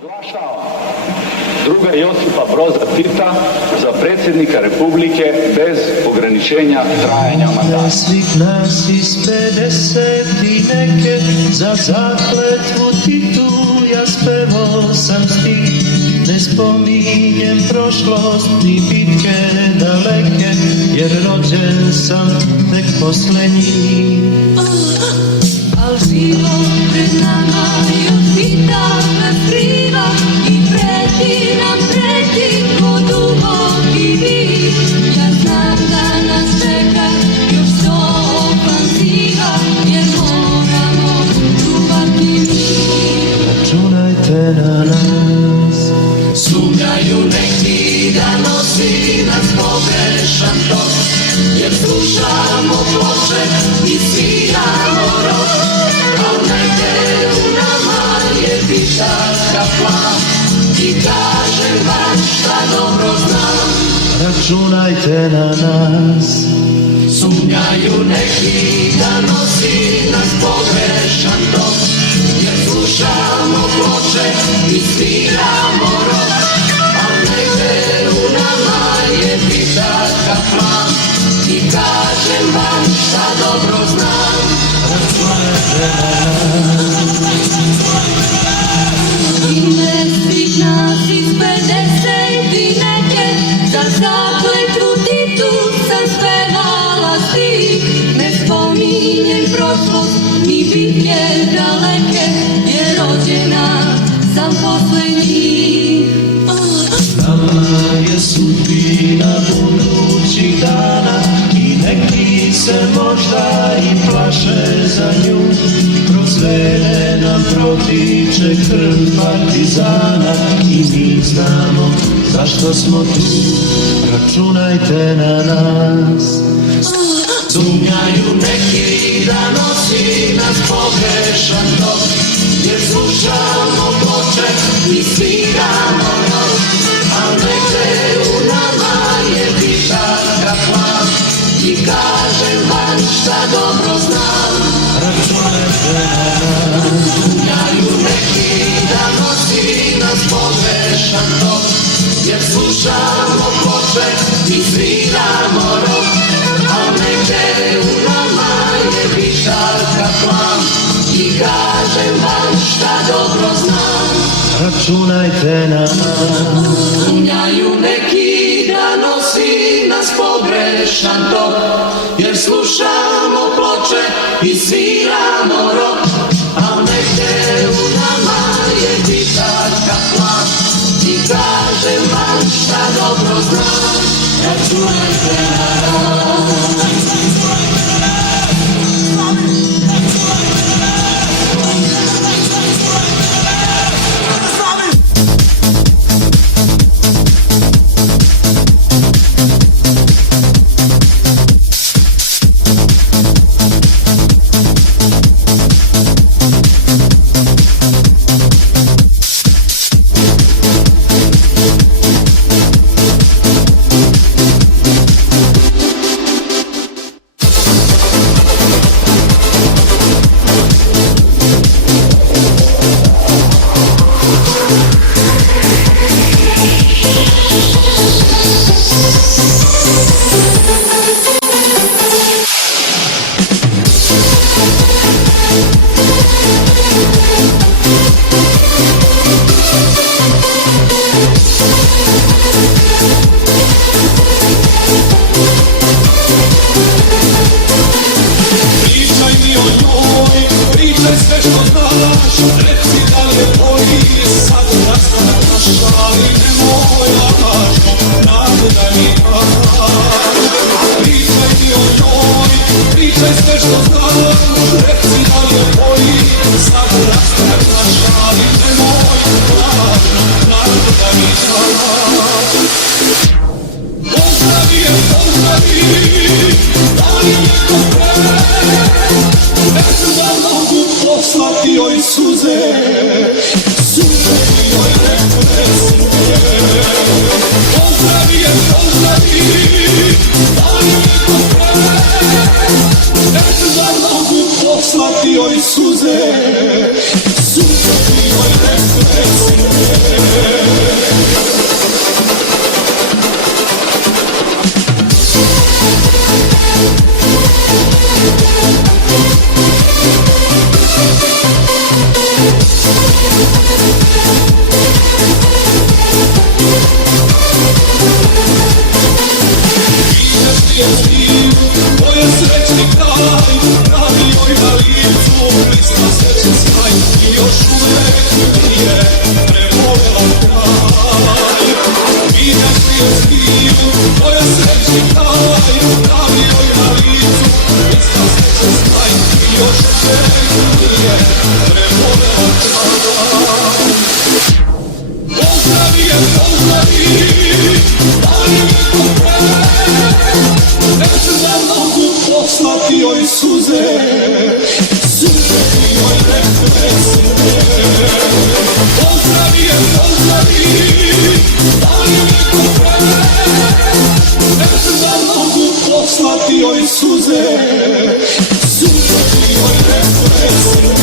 Proglašavam druga Josipa Broza Tita za predsjednika Republike bez ograničenja trajanja mandata. Svih nas iz 50 i neke za zakletvu Titu ja spevao sam stih. Ne spominjem prošlost ni bitke daleke, jer rođen sam tek poslednji. Al život pred nama još Tita nas kriva i preti nam preti ko duboki vid. Ja znam da nas čeka još 100 ofanziva, jer moramo čuvati mir. Računajte na nas. Sumnjaju neki da nosi nas pogrešan tok, jer slušamo ploče i sviramo rok, al negde u nama je bitarska plan i kažem vam šta dobro znam. Računajte na nas. Sumnjaju neki da nosi nas pogrešan tok, jer slušamo ploče i sviramo rok, al negde u nama je bitarska plan i kažem vam šta dobro znam. Ime svih nas iz 50 i neke za zakletvu Titu sam spevala stih. Ne spominjem prošlost ni bitke daleke, jer rođena sam poslednji. Nama je sudbina budućih dana i neki se možda i plaše za nju. Kroz vene nam protiče krv partizana i mi znamo zašto smo tu. Računajte na nas. Sumnjaju neki da nosi nas pogrešan tok, jer slušamo ploče i sviramo rok, al negde u nama je bitarska plan i kažem vam šta dobro znam. Računajte na nas. Sumnjaju neki da nosi nas pogrešan tok, jer slušamo ploče i sviramo rok, al negde u nama je bitarska plan i kažem vam šta dobro znam. Računajte na nas. Sumnjaju neki da nosi nas pogrešan tok, jer slušamo ploče i sviramo rok, al negde u nama je bitarska plan i kažem vam šta dobro znam. Računajte na nas. Moje srećni kraj, pravi joj na licu, bliska sreće sjaj i još uvek nije prevolela kraj. Ideš ti je skriju, moje srećni kraj, pravi joj na licu, bliska sreće sjaj i još uvek nije prevolela kraj. Pozdravi je, pozdravi, daj mi to neću da mogu poslati joj suze, suze ti joj rekle srce. Pozdravi je, pozdravi, daj mi to neću da mogu poslati joj suze, suze ti joj rekle srce.